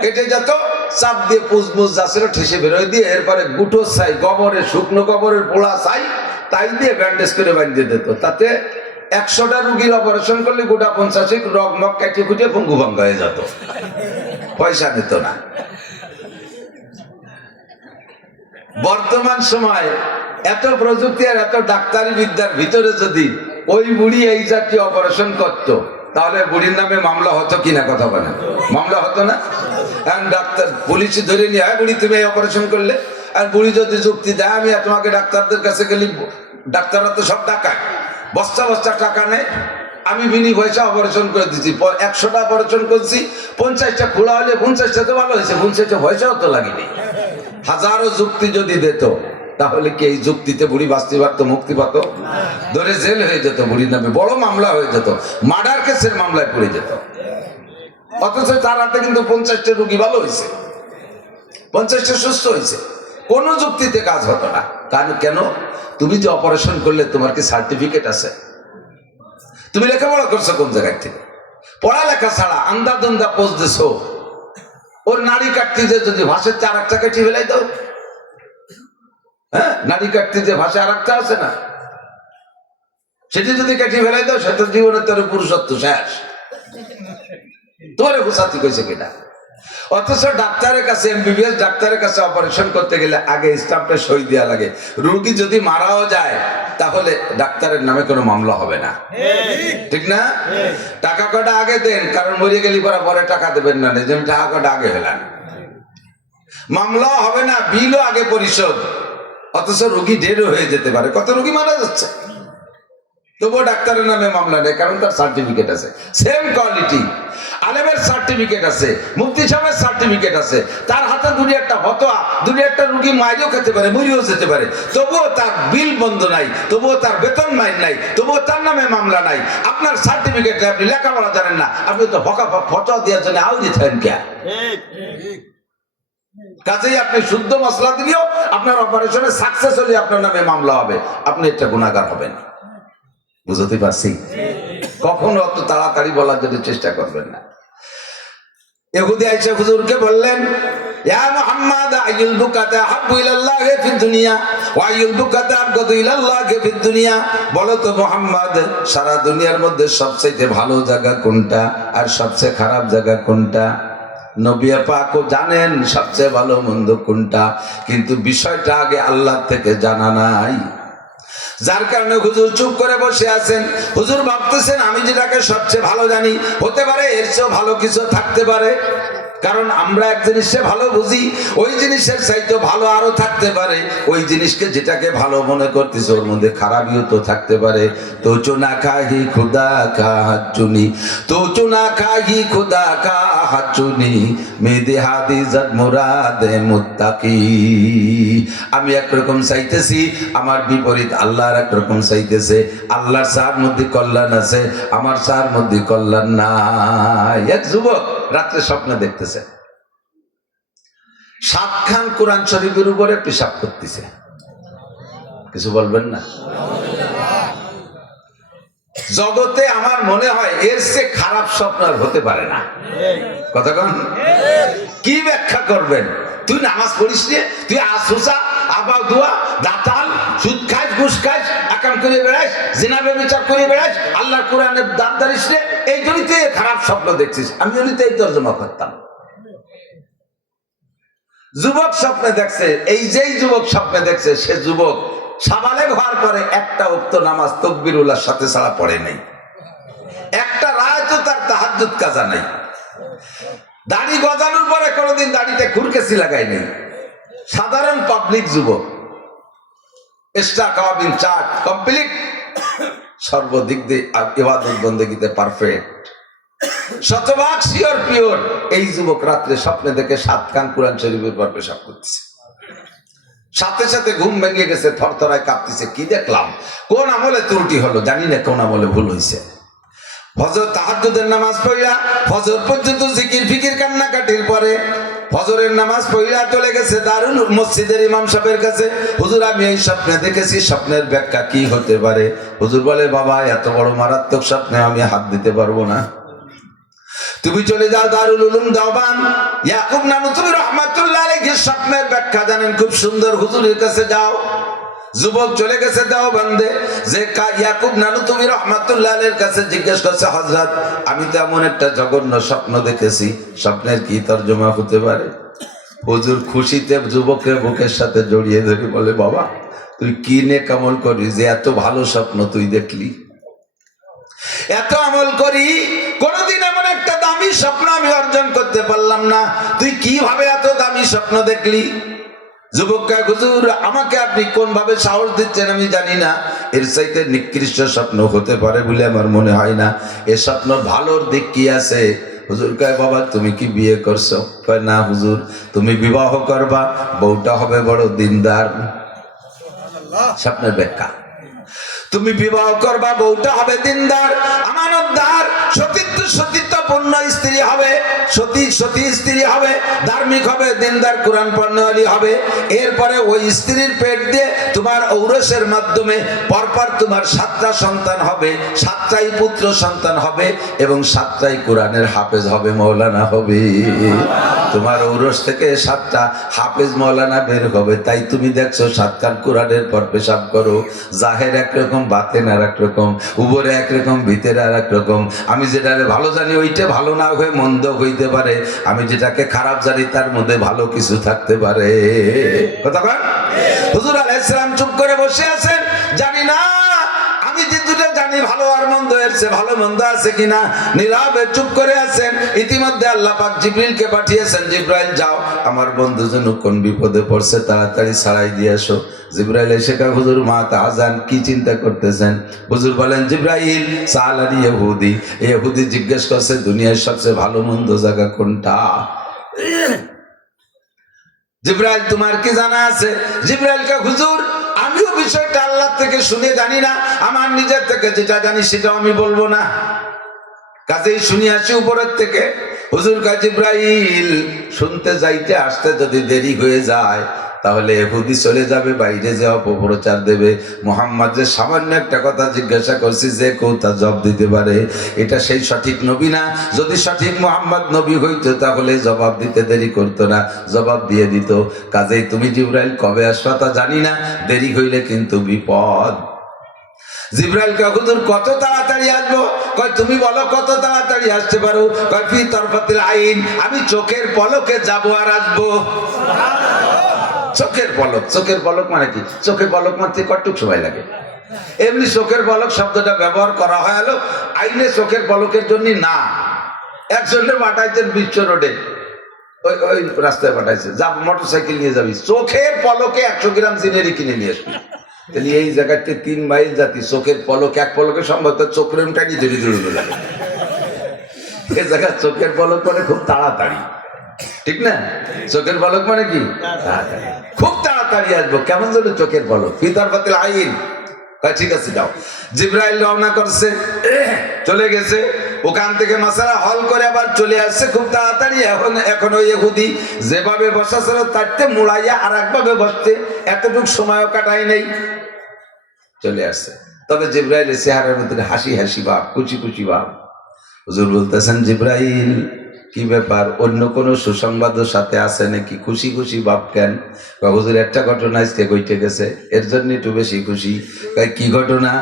কেটে যেত, চাপ দিয়ে পুজমুজ যাচ্ছিল ঠেসে বেরোয় দিয়ে এরপরে গুটো ছাই গোবরে শুকনো গোবরের পোড়া ছাই তাই দিয়ে ব্যান্ডেজ করে বাঁধিয়ে দিত। তাতে 100টা রুগীর অপারেশন করলে গোটা 50 রগ মগ কাটিয়ে কুটিয়ে ভঙ্গু ভঙ্গ হয়ে যেত, পয়সা নিত না। বর্তমান সময় এত প্রযুক্তি আর এত ডাক্তারি বিদ্যার ভিতরে যদি ওই বুড়ি এই জাতীয় অপারেশন করতো তাহলে বুড়ির নামে মামলা হতো কিনা? কথা বলেন, মামলা হতো না? এখন ডাক্তার পুলিশ ধরে নিয়ে হয়, বুড়ি তুমি এই অপারেশন করলে, আর বুড়ি যদি যুক্তি দেয় আমি তোমাকে ডাক্তারদের কাছে গেলি, ডাক্তাররা তো সব টাকা বস্তা বস্তা টাকা নেয়, আমি বিনি পয়সা অপারেশন করে দিচ্ছি, 100টা অপারেশন করছি, 50টা খোলা হলে 50টা তো ভালো হয়েছে, 50টা পয়সাও তো লাগেনি। হাজারো যুক্তি যদি দিত তাহলে কি এই যুক্তিতে বুড়ি বাঁচতে পারতো, মুক্তি পাত? ধরে জেল হয়ে যেত, বুড়ির নামে বড় মামলা হয়ে যেত, মার্ডার কেসের মামলায় পড়ে যেত। অথচ তার হাতে কিন্তু 50টা রুগী ভালো হয়েছে, 50টা সুস্থ হয়েছে, কোন যুক্তিতে কাজ হতো না। কারণ কেন? তুমি যে অপারেশন করলে তোমার কি সার্টিফিকেট আছে? তুমি লেখাপড়া করছো কোন জায়গায় থেকে? পড়ালেখা ছাড়া আন্দাদন্দা পোজ দিছো, ওর নারী কাটতে যে যদি ভাষার 4 কেটে ফেলাই দাও, হ্যাঁ, নারী কাটতে যে ভাষা আর একটা আছে না, সেটি যদি কেটে ফেলাই দাও, সেটা জীবনের তোর পুরুষত্ব শেষ, তোরে ঘুষাতি কইছে কিনা। অথচ ডাক্তারের কাছে, এমবিবিএস ডাক্তারের কাছে অপারেশন করতে গেলে আগে স্টাম্পে সই দেওয়া লাগে। রোগী যদি মারাও যায় তাহলে ডাক্তারের নামে কোনো মামলা হবে না, ঠিক না? টাকা কটা আগে দেন, কারণ মরিয়ে গেলি পরে টাকা দেবেন না, যেমন টাকা কটা আগে ফেলান, মামলাও হবে না, বিলও আগে পরিশোধ। অথচ রোগী ঢেরও হয়ে যেতে পারে, কত রোগী মারা যাচ্ছে, তবুও ডাক্তারের নামে মামলা নেই, কারণ তার সার্টিফিকেট আছে। সেম কোয়ালিটি আলেমের সার্টিফিকেট আছে, মুফতি সাহেবের সার্টিফিকেট আছে, তার হাতে দুনিয়াটা ফতোয়া, দুনিয়াটা রুগী মাইরেও খেতে পারে, মরিও যেতে পারে, তবুও তার বিল বন্ধ নাই, তবুও তার বেতন মাইন নাই, তবুও তার নামে মামলা নাই। আপনার সার্টিফিকেট, আপনি লেখাপড়া জানেন না, আপনি তো ফতোয়া দেওয়ার জন্য আউজি থাকেন কে? কাজেই আপনি শুদ্ধ মশলা দিলেও আপনার অপারেশনে সাকসেস হলে আপনার নামে মামলা হবে, আপনি একটা গুনাহগার হবেন। বুঝতে পারছি? কখনো অত তাড়াতাড়ি বলার জন্য চেষ্টা করবেন না। ইহুদি আয়েশা হুজুরকে বললেন, ইয়া মুহাম্মদ আইয়ুল বুকাতা হাব্বু ইলাল্লাহি ফিদ দুনিয়া ওয়া আইয়ুল বুকাতা আবগাদু ইলাল্লাহি ফিদ দুনিয়া। বলো তো মুহাম্মদ, সারা দুনিয়ার মধ্যে সবচেয়ে ভালো জায়গা কোনটা আর সবচেয়ে খারাপ জায়গা কোনটা? নবী পাকও জানেন সবচেয়ে ভালো মন্দ কোনটা, কিন্তু বিষয়টা আগে আল্লাহ থেকে জানা নাই, যার কারণে হুজুর চুপ করে বসে আছেন। হুজুর ভাবতেছেন আমি যেটাকে সবচেয়ে ভালো জানি, হতে পারে এর চেয়েও ভালো কিছু থাকতে পারে, কারণ আমরা এক জিনিসে ভালো বুঝি, ওই জিনিসের চাইতে ভালো আরো থাকতে পারে। ওই জিনিসকে যেটাকে ভালো মনে করতেছে ওর মধ্যে খারাপিও তো থাকতে পারে। তো চুনা খাহি খুদা কা হাত চুনি, তো চুনা খাহি খুদা কা হাত চুনি, মেদে হাদিজাত মুরাদে মুত্তাকি। আমি একরকম চাইতেছি, আমার বিপরীত আল্লাহর একরকম চাইতেছে। আল্লাহর চার মধ্যে কল্যাণ আছে, আমার চার মধ্যে কল্যাণ নাই। এক যুবক রাত্রে স্বপ্নে দেখতেছে 7 খান কোরআন শরীফের উপরে পেশাব করতেছে। কিছু বলবেন না? জগতে আমার মনে হয় এর চেয়ে খারাপ স্বপ্ন আর হতে পারে না। কতক্ষণ কি ব্যাখ্যা করবেন? তুই নামাজ পড়িস রে, তুই আসুসা আবাউ দুয়া দাতাল সুদ খাস ঘুষ খাস আকাম করে বেড়াস, জিনা ব্যভিচার করে বেড়াস, আল্লাহর কোরআনের দান দারিস রে, এই জন্যই তুই খারাপ স্বপ্ন দেখছিস। আমি জন্যই এই তর্জমা করতাম। যুবক স্বপ্নে দেখছে, এই যেই যুবক স্বপ্নে দেখছে সে যুবক সাবালেগ হওয়ার পরে একটা ওয়াক্ত নামাজ তাকবীরুল্লাহর সাথে ছাড়া পড়ে নাই, একটা রাতও তার তাহাজ্জুদ কাজা নাই, দাড়ি গজানোর পরে কোনোদিন দাড়িতে খুরকেসি লাগাই নাই। সাধারণ পাবলিক যুবক, এক্সট্রা কাবিন চার্ট কমপ্লিট, সর্বদিক দিয়ে ইবাদত বন্দেগীতে পারফেক্ট, শতভাগ শিওর পিওর। এই যুবক রাত্রে স্বপ্নে দেখে 7 খান কোরআন শরীফের পর পেশাব করতেছে, সাথে সাথে ঘুম ভেঙে গেছে, থরথরায় কাঁপতেছে। কি দেখলাম? কোন আমলে ত্রুটি হলো জানি না, কোন আমলে ভুল হয়েছে। ফজর তাহাজ্জুদের নামাজ পড়িয়া ফজর পর্যন্ত জিকির ফিকির কান্নাকাটির পরে ফজরের নামাজ পড়িয়া চলে গেছে দারুল মসজিদের ইমাম সাহেবের কাছে। হুজুর আমি এই স্বপ্নে দেখেছি, স্বপ্নের ব্যাখ্যা কি হতে পারে? হুজুর বলে, বাবা এত বড় মারাত্মক স্বপ্নে আমি হাত দিতে পারবো না, তুমি চলে যাও দারুল উলুম দেওবান। ইয়াকুব নানুতুবি রহমাতুল্লাহ আলাইহি স্বপ্নের ব্যাখ্যা জানেন খুব সুন্দর, হুজুরের কাছে যাও। যুবক চলে গেছে দেওবন্দে, যে ইয়াকুব নানুতুবি রহমাতুল্লাহ আলাইহির কাছে জিজ্ঞেস করছে, হযরত আমি তো এমন একটা জঘন্য স্বপ্ন দেখেছি, স্বপ্নের কি তরজমা হতে পারে? হুজুর খুশিতে যুবকের বুকের সাথে জড়িয়ে ধরে বলে, বাবা তুই কি নেক আমল করিস যে এত ভালো স্বপ্ন তুই দেখলি? এত আমল করি কোনদিন এমন একটা দামি স্বপ্ন আমি অর্জন করতে পারলাম না, তুই কিভাবে এত দামি স্বপ্ন দেখলি? যুবক কয়, হুজুর আমাকে আপনি কোন ভাবে সাহস দিচ্ছেন আমি জানি না, এর চাইতে নিকৃষ্ট স্বপ্ন হতে পারে বলে আমার মনে হয় না। এ স্বপ্ন ভালোর দিক কি আছে? হুজুর কয়, বাবা তুমি কি বিয়ে করছো? কয় না হুজুর। তুমি বিবাহ করবা, বউটা হবে বড় দিনদার। স্বপ্নের ব্যাখ্যা, তুমি বিবাহ করবা, বউটা হবে দিনদার, আমানতদার, সতীত্বপূর্ণ স্ত্রী হবে, সতী স্ত্রী হবে, ধার্মিক হবে, দিনদার, কোরআন পড়নেওয়ালি হবে। এরপরে ওই স্ত্রীর পেট দিয়ে তোমার ঔরসের মাধ্যমে পরপর তোমার 7টা সন্তান হবে, 7টাই পুত্র সন্তান হবে এবং 7টাই কোরআনের হাফেজ হবে, মৌলানা হবে। তোমার ঔরস থেকে 7টা হাফেজ মৌলানা বের হবে। তাই তুমি দেখছো 7 কান কোরআনের পর পেশাব করো, জাহের একরকম, বাতেন আর একরকম, উপরে একরকম, ভিতরে আর একরকম। আমি যেটা ভালো জানি ওইটা ভালো না হয়ে মন্দ হইতে পারে, আমি যেটাকে খারাপ জানি তার মধ্যে ভালো কিছু থাকতে পারে। কথা বল। হুজুর আলাইহিস সালাম চুপ করে বসে আছেন, জানি না আমি যে দুটো জানি ভালো আর মন্দ, এর চেয়ে ভালো মন্দ আছে কিনা, নীরবে চুপ করে আছেন। ইতিমধ্যে আল্লাহ পাক জিবরিলকে পাঠিয়েছেন, জিবরাইল যাও আমার বন্ধু যেন কোন বিপদে পড়ছে তাড়াতাড়ি ছাড়াই দিয়ে আসো। জিবরাইল এসে কয়, হুজুর মা তাজান, কি চিন্তা করতেছেন? হুজুর বলেন, জিবরাইল সালানি ইহুদি, ইহুদি জিজ্ঞেস করছে দুনিয়ার সবচেয়ে ভালো মন্দ জায়গা কোনটা? জিবরাইল তোমার কি জানা আছে? জিবরাইল কে, হুজুর আমিও বিষয়টা আল্লাহ থেকে শুনে জানি না, আমার নিজের থেকে যেটা জানি সেটাও আমি বলবো না, কাজেই শুনি আসি উপরের থেকে। হুজুর কয়, জিবরাইল শুনতে যাইতে আসতে যদি দেরি হয়ে যায় তাহলে ইহুদি চলে যাবে, বাইরে যে অপপ্রচার দেবে। মুহাম্মদ যে সামান্য একটা কথা জিজ্ঞাসা করছি যে কেউ তা জবাব দিতে পারে, এটা সেই সঠিক নবী না। যদি সঠিক মুহাম্মদ নবী হইতো তাহলে জবাব দিতে দেরি করতো না, জবাব দিয়ে দিত। কাজেই তুমি জিবরাইল কবে আসবা তা জানি না, দেরি হইলে কিন্তু বিপদ। জিবরাইল কয়, হুজুর কত তাড়াতাড়ি আসবো? কয় তুমি বলো কত তাড়াতাড়ি আসতে পারো? কয় ফি তরফাতিল আইন, আমি চোখের পলকে যাবো আর আসবো। চোখের পলক, চোখের পলক মানে কি? চোখের পলক মারতে কতটুক সময় লাগে? এমনি চোখের পলক শব্দটা ব্যবহার করা হয় হলো আইনে চোখের পলকের জন্য না। একজনে পাঠাইছেন বিশ্ব রোডে, ওই রাস্তায় পাঠাইছে, যা মোটরসাইকেল নিয়ে যাবি, চোখের পলকে 100 গ্রাম সিনারি কিনে নিয়ে আসবি। তাহলে এই জায়গাতে 3 মাইল জাতি, চোখের পলক, এক পলকে সম্ভবত চোখের টানি ধরে ধরে লাগে। এই জায়গা চোখের পলক মানে খুব তাড়াতাড়ি, ঠিক না? চোখের পলক মানে কি? খুব তাড়াতাড়ি আসবো। কেমন যেন চোখের পলক, ফিতার পাতিল আইন। ঠিক আছে যাও। জিবরাইল রওনা করছে, চলে গেছে, ওখান থেকে মাসালা হল করে আবার চলে আসছে খুব তাড়াতাড়ি। এখন ওই ইহুদি যেভাবে বসা ছিল তারতে মুড়াইয়া আর একভাবে বসতে, এতটুক সময়ও কাটাই নেই, চলে আসছে। তবে জিবরাইলের চেহারার মধ্যে হাসি হাসি ভাব, খুশি খুশি ভাব। হুজুর বলতেছেন, জিবরাইল কি ব্যাপার, অন্য কোনো সুসংবাদও সাথে আছে নাকি? খুশি খুশি ভাব কেন? হুজুর একটা ঘটনা আজকে ঘটে গেছে, এর জন্য একটু বেশি খুশি। কি ঘটনা?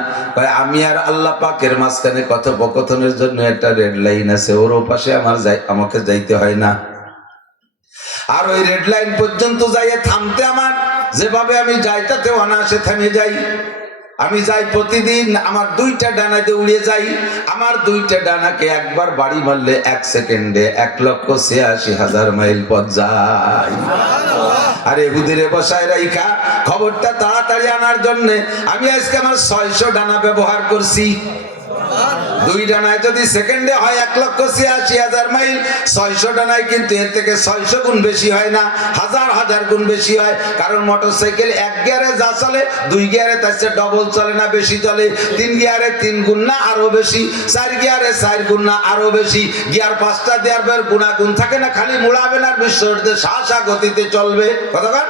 আমি আর আল্লাহ পাকের মাঝখানে কথোপকথনের জন্য একটা রেড লাইন আছে, ওর ওপাশে আমাকে যাইতে হয় না, আর ওই রেড লাইন পর্যন্ত যাইয়ে থামতে আমার যেভাবে আমি যাই তাতে অনায়াসে থেমে যাই। আমি যাই প্রতিদিন, আমার 2টা ডানাতে উড়ে যাই। আমার 2টা ডানাকে একবার বাড়ি মারলে 1 সেকেন্ডে 1,86,000 মাইল পথ যায়। আর এহুদিরে বসায় রাইখা খবরটা তাড়াতাড়ি আনার জন্য আমি আজকে আমার 600 ডানা ব্যবহার করছি। 2 ডানায় যদি সেকেন্ডে হয় 1,86,000 মাইল, 600 ডানায় কিন্তু এর থেকে 600 গুণ বেশি হয় না, হাজার হাজার গুণ বেশি হয়। কারণ মোটরসাইকেল 1 গিয়ারে যা চলে 2 গিয়ারে তার চেয়ে ডবল চলে না, বেশি চলে। 3 গিয়ারে 3 গুণ না আরো বেশি, 4 গিয়ারে 4 গুণ না আরো বেশি। গিয়ার 5টা দেওয়ার পর গুণাগুণ থাকে না, খালি মুড়াবে না, বিশ্বরতে শাসা গতিতে চলবে। কতক্ষণ?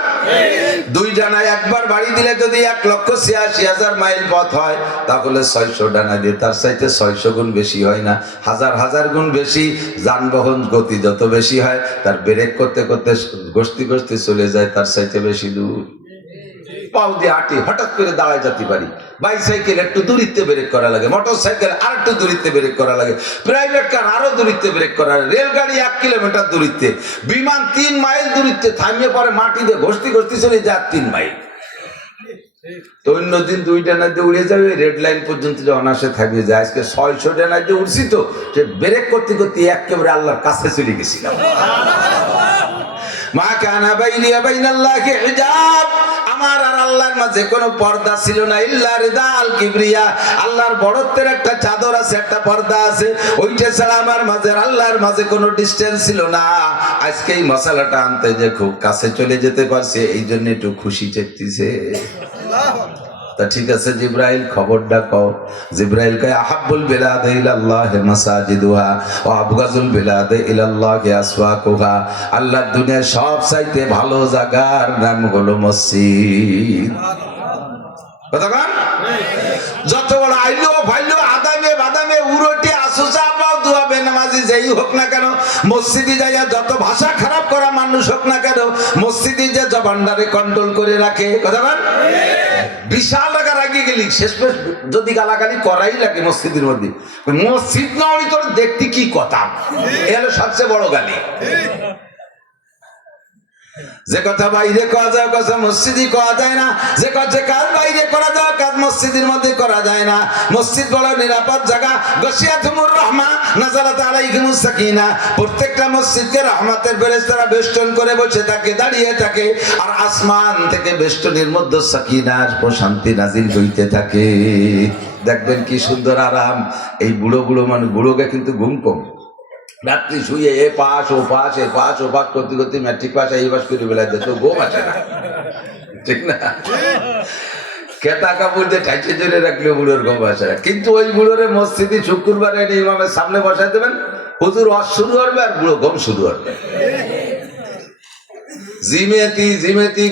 2 ডানায় একবার বাড়ি দিলে যদি 1,86,000 মাইল পথ হয়, তাহলে 600 ডানা দিয়ে তার চাইতে 600 500 গুণ বেশি হয় না, হাজার হাজার গুণ বেশি। যানবাহন গতি যত বেশি হয় তার ব্রেক করতে করতে গস্তি গস্তি চলে যায় তার চাইতে বেশি দূর। পাও দিয়ে হাঁটি হঠাৎ করে দাঁড়ায় যেতে পারি। বাইসাইকেল একটু দূরিত্বে ব্রেক করা লাগে, মোটর সাইকেল আর একটু দূরিত্বে ব্রেক করা লাগে, প্রাইভেট কার আরো দূরিত্বে ব্রেক করা লাগে, রেলগাড়ি 1 কিলোমিটার দূরিত্বে, বিমান 3 মাইল দূরিত্বে থামিয়ে পরে মাটি দিয়ে ঘষতে ঘষতে চলে যায় 3 মাইল। তো অন্যদিন 2 ডানা দিয়ে উড়ে যাবে, রেড লাইন পর্যন্ত যে অনাসে থামিয়ে যায়। আজকে 600 ডানা দিয়ে উঠছি, তো সে ব্রেক করতে করতে একেবারে আল্লাহর কাছে চলে গেছিলাম। মা কানা বাইনি ওয়া বাইনাল্লাহি হিজাব, আমার আর আল্লাহর মাঝে কোনো পর্দা ছিল না। ইল্লা রিদা আল কিবরিয়া, আল্লাহর বড়ত্বের একটা চাদর আছে, একটা পর্দা আছে, ওইটা ছাড়া আমার মাঝে আল্লাহর মাঝে কোনো ডিসটেন্স ছিল না। আজকে এই মশালাটা আনতে যে খুব কাছে চলে যেতে পারছে, এই জন্য একটু খুশি চেকতিছে। তা ঠিক আছে জিব্রাইল, খবরটা কও। জিব্রাইল কয় আহাব্বুল বিলাদে ইলাল্লাহি মাসাজিদুহা ওয়া আবগাজুল বিলাদে ইলাল্লাহি আসওয়াকুহা, আল্লাহর দুনিয়ার সব চাইতে ভালো জায়গার নাম হলো মসজিদ। কতক্ষণ? যত বড় আইলো ভাইলো আদামে বাদামে উরোটে আসুসা পাও দুয়াবে নামাজি যেই হোক না কেন, মসজিদে যাইয়া যত ভাষা খারাপ করা মানুষ হোক না কেন, মসজিদে যে জবানদারে কন্ট্রোল করে রাখে। কতক্ষণ? বিশাল টাকা রাগিয়ে গেলি, শেষ যদি গালাগালি করাই লাগে মসজিদের মধ্যে, মসজিদ না হলে তোর দেখতে কি কথা, এ হলো সবচেয়ে বড় গালি। যে কথা বাইরে করা যায় কথা মসজিদে করা যায় না, যে কাজ বাইরে করা যায় কাজ মসজিদের মধ্যে করা যায় না। মসজিদ বড় নিরাপদ জায়গা। গশিয়াতুমুর রাহমা নাযালাত আলাইহিমুস সাকিনা, প্রত্যেকটা মসজিদকে রহমতের ফেরেশতারা বেষ্টন করে বসে থাকে, দাঁড়িয়ে থাকে, আর আসমান থেকে বেষ্টনের মধ্যে সাকিনার প্রশান্তি নাজিল হইতে থাকে। দেখবেন কি সুন্দর আরাম। এই বুড়ো বুড়ো মানুষ, বুড়োকে কিন্তু ঘুম কম, রাত্রি শুয়ে এ পাশ ও পাশ করতে করতে ম্যাট্রিক পাস এই পাস করে বেলায় তো ঘুম আসে না, ঠিক না? কেতা কাপড় দিয়ে টাইচে জড়ে রাখলে বুড়োর ঘুম আসে না। কিন্তু ওই বুড়োরে মসজিদে শুক্রবারে ইমামের সামনে বসাই দেবেন, হুজুর ওয়াজ শুরু হবে আর বুড়ো ঘুম শুরু হবে। জিমেতি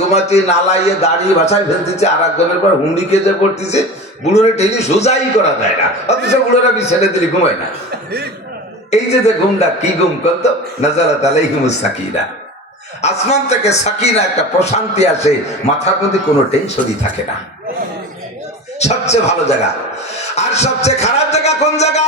ঘুমাতি নালাইয়ে দাঁড়িয়ে বাসায় ফেলতেছে, আর একজনের পর হুন্ডি কেজে পড়তেছে, বুড়োরে টেনে সোজাই করা যায় না, অথচ বুড়োরা বিছানে দিলে ঘুমায় না। এই যে ঘুমটা কি ঘুম কত নাযালাত আলাইহিমুস সাকিনা, আসমান থেকে সাকিনা একটা প্রশান্তি আসে, মাথার মধ্যে কোনো টেনশনই থাকে না। সবচেয়ে ভালো জায়গা। আর সবচেয়ে খারাপ জায়গা কোন জায়গা?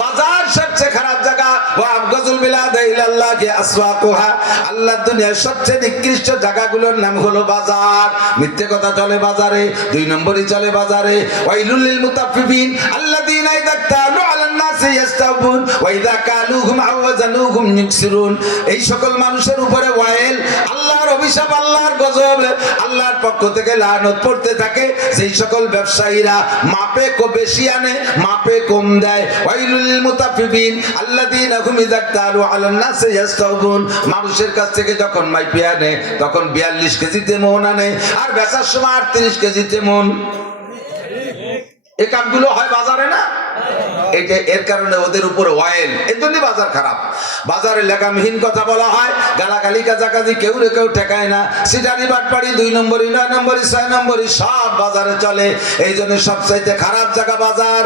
বাজার সবচেয়ে খারাপ জায়গা। ওয়া আবগাজুল বিলাদে ইলাল্লাহি আসওয়াকুহা, আল্লাহর দুনিয়ার সবচেয়ে নিকৃষ্ট জায়গাগুলোর নাম হলো বাজার। মিথ্যে কথা চলে বাজারে, 2 নম্বরই চলে বাজারে। ওয়াইলুল লিল মুতাফফিফিন আল্লাযীনা ইযা তালু আলান নাসি ইস্তাওফুন ওয়া ইযা কালুহুম আও ওয়াজানুহুম ইউকসিরুন, এই সকল মানুষের উপরে ওয়াইল, আল্লাহর অভিশাপ, আল্লাহর গজব, আল্লাহর পক্ষ থেকে লানত পড়তে থাকে সেই সকল ব্যবসায়ীরা মাপে বেশি আনে, মাপে কম দেয়। ওয়াইলুল লিল মুতাফফিফিন আল্লাযীনা হুম ইযা তালু আলান নাসি ইস্তাওফুন, মানুষের কাছ থেকে যখন মাইপে আনে তখন 42 কেজিতে মন আনে, আর বেচার সময় 38 কেজিতে মন। এই কামগুলো হয় বাজারে না? এটা এর কারণে ওদের উপর ওয়াইল, এর জন্য বাজার খারাপ। বাজারে লেখামহীন কথা বলা হয়, গালাগালি কাজাকাজি, কেউ ঠেকায় না, সিটারি বাটপাড়ি, 2 নম্বরই 9 নম্বরই 6 নম্বরই সব বাজারে চলে। এই জন্য সবচাইতে খারাপ জায়গা বাজার।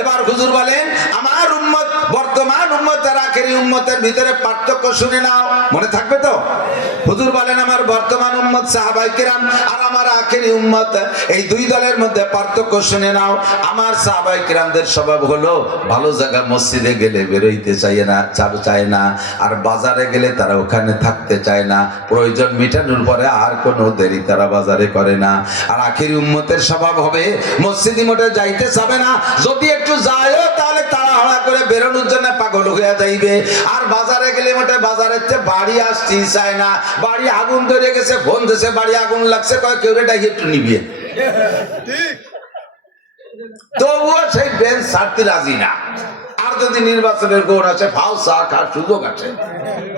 এবার হুজুর বলেন আমার উম্মত, বর্তমান উম্মত আর আখেরি উম্মতের ভিতরে পার্থক্য শুনে নাও, মনে থাকবে তো? হুজুর বলেন আমার বর্তমান উম্মত সাহাবায়ে কেরাম আর আমার আখেরি উম্মত, এই 2 দলের মধ্যে পার্থক্য শুনে নাও। আমার সাহাবায়ে কেরামদের স্বভাব হলো ভালো জায়গা মসজিদে গেলে বেরোইতে চায় না, আর বাজারে গেলে তারা ওখানে থাকতে চায় না, প্রয়োজন মিটানোর পরে আর কোনো দেরি তারা বাজারে করে না। আর আখেরি উম্মতের স্বভাব হবে মসজিদে মোটে যাইতে চাবে না, যদি একটু যায়ও তাহলে তাড়াহুড়া করে বেরোনোর জন্য পাগল হয়ে যাইবে। আর বাজারে গেলে মোটে বাজারের চেয়ে বাড়ি আসতেই চায় না, বাড়ি আগুন ধরে গেছে, ফোন দিয়েছে বাড়ি আগুন লাগছে, কয় কেউ রে ডাকি একটু নিবি, তবুও সেই বেঞ্চ ছাড়তে রাজি না। আর যদি নির্বাচনের গৌর আছে, ফাও চা খাওয়ার সুযোগ আছে,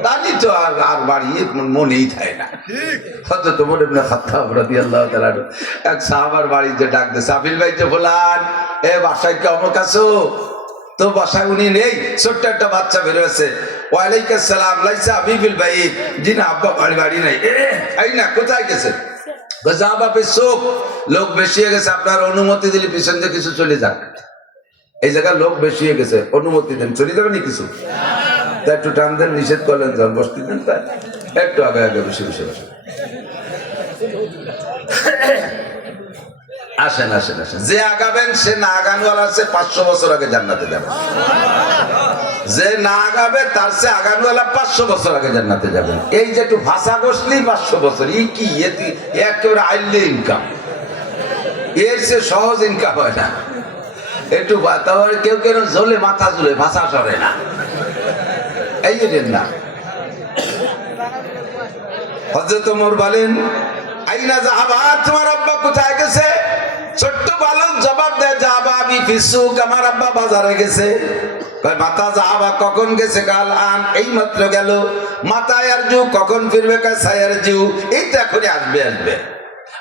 তাহলে তো আর বাড়ি মনেই থাকে না। হযরত ওমর ইবনে খাত্তাব রাদিয়াল্লাহু তাআলা এক সাহাবার বাড়িতে ডাক দিয়েছে, আবিল ভাই যে বলান এ বাসায় কি অমুক আছো? তো বাসায় উনি নেই, ছোট্ট একটা বাচ্চা বেরোছে। ওয়ালাইকুম আসসালাম, লাইসা আবিল ভাই? জি না আব্বা বাড়ি নাই। এই না, কোথায় গেছে? যা বাপের চোখ, লোক বেশি হয়ে গেছে, আপনার অনুমতি দিলে পিছন দিয়ে কিছু চলে যাক। এই জায়গায় লোক বেশি হয়ে গেছে, অনুমতি দেন, চলে যাবেনি কিছু? তা একটু টান দেন, নিষেধ করলেন, যখন বসতে দেন, তাই একটু আগে আগে বেশি বেশি বসে। আসেন আসেন আসেন, যে আগাবেন সে না আগানোয়ালা আছে 500 বছর আগে জান্নাতে যাবে, যে না আগাবে তার সে আগানোয়ালা 500 বছর আগে জান্নাতে যাবেন। এই যে একটু ভাষা বসলি 500 বছর, ই কি একেবারে আইলে ইনকাম, এর সে সহজ ইনকাম হয় না। একটু তারপরে কেউ কেউ জ্বলে মাথা ঝুলে ভাষা সরে না, এই না। হযরত ওমর বলেন, আইনা যাহাবা, তোমার আব্বা কোথায় গেছে? ছোট্ট বালক জবাব দেয়, যাহাবা আবি ফিসুক, আমার আব্বা বাজারে গেছে। কয় মাতা যাহাবা, কখন গেছে? কাল আন, এই মাত্র গেল। মাতা ইয়ারজু, কখন ফিরবে? কয় সায়ারজু, এই তো এখনই আসবে আসবে।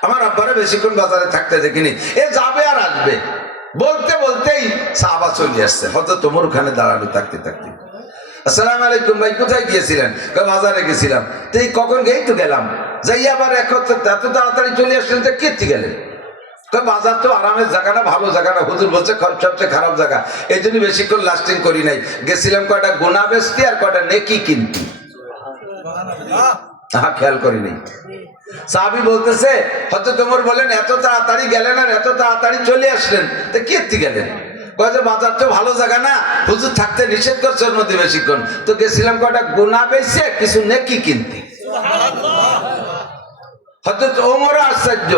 আমার আব্বারে বেশিক্ষণ বাজারে থাকতে দেখিনি, এ যাবে আর আসবে। বলতে বলতেই সাহাবা চলে আসছে। হযরত ওমর ওখানে দাঁড়ানো থাকতে থাকতে, আসসালামু আলাইকুম ভাই, কোথায় গিয়েছিলেন? বাজারে গেছিলাম। তো এই কখন গেই তো গেলাম, যাই আবার এত তাড়াতাড়ি চলে আসলেন, তো কে গেলেন? বাজার তো আরামের জায়গা না, ভালো জায়গা না, হুজুর বলছে সবচেয়ে খারাপ জায়গা, এই জন্য বেশিক্ষণ লাস্টিং করি নাই। গেছিলাম কয়টা গুনাহ বেচতে আর কয়টা নেকি কিনতে, খেয়াল করিনি। সাহাবী বলতেছে, হযরত ওমর বলেন, এত তাড়াতাড়ি গেলেন আর এত তাড়াতাড়ি চলে আসলেন, তো কে গেলেন? বাজার তো ভালো জায়গা না, হুজুর থাকতে নিষেধ করছে ওর মধ্যে বেশিক্ষণ, তো গেছিলাম কয়টা গুনাহ বেচে কিছু নেকি কিনতে। হযরত ওমর আশ্চর্য,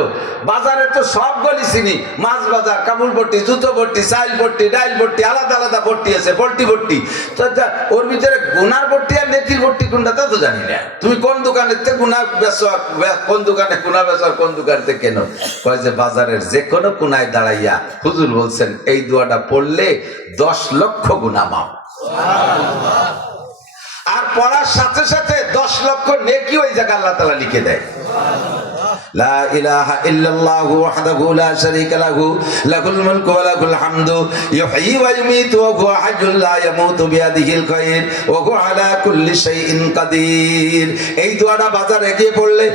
বাজারে তো সব গলি চিনি, মাছ বাজার, কাপড় ভর্তি, জুতো ভর্তি, চাইল ভর্তি, ডাইল ভর্তি, আলাদা আলাদা ভর্তি আছে, পোল্ট্রি ভর্তি, তো ওর ভিতরে গুনার ভর্তি আর নেকির ভর্তি কোনটা তা তো জানি না। তুমি কোন দোকানের থেকে গুনাহ বেচো, কোন দোকানে গুনাহ বেচো আর কোন দোকান থেকে কেন? কয় যে বাজারের যে কোনো কোনায় দাঁড়াইয়া হুজুর বলছেন এই দোয়াটা পড়লে 10 লক্ষ গুনাহ মাফ, আর পড়ার সাথে সাথে 10 লক্ষ নেকি ওই জায়গা আল্লাহ তাআলা লিখে দেয়। লা ইলাহা ইল্লাল্লাহু ওয়াহদাহু লা শারীকা লাহু, লাহুল মুলকু ওয়া লাহুল হামদু, ইউহয়ী ওয়া ইউমীতু ওয়া হুয়া হাইয়্যুন লা ইয়ামুতু বিয়াদিহিল খায়র ওয়া হুয়া আলা কুল্লি শাইইন কাদির। এই দোয়াটা বাজারে গিয়ে পড়লে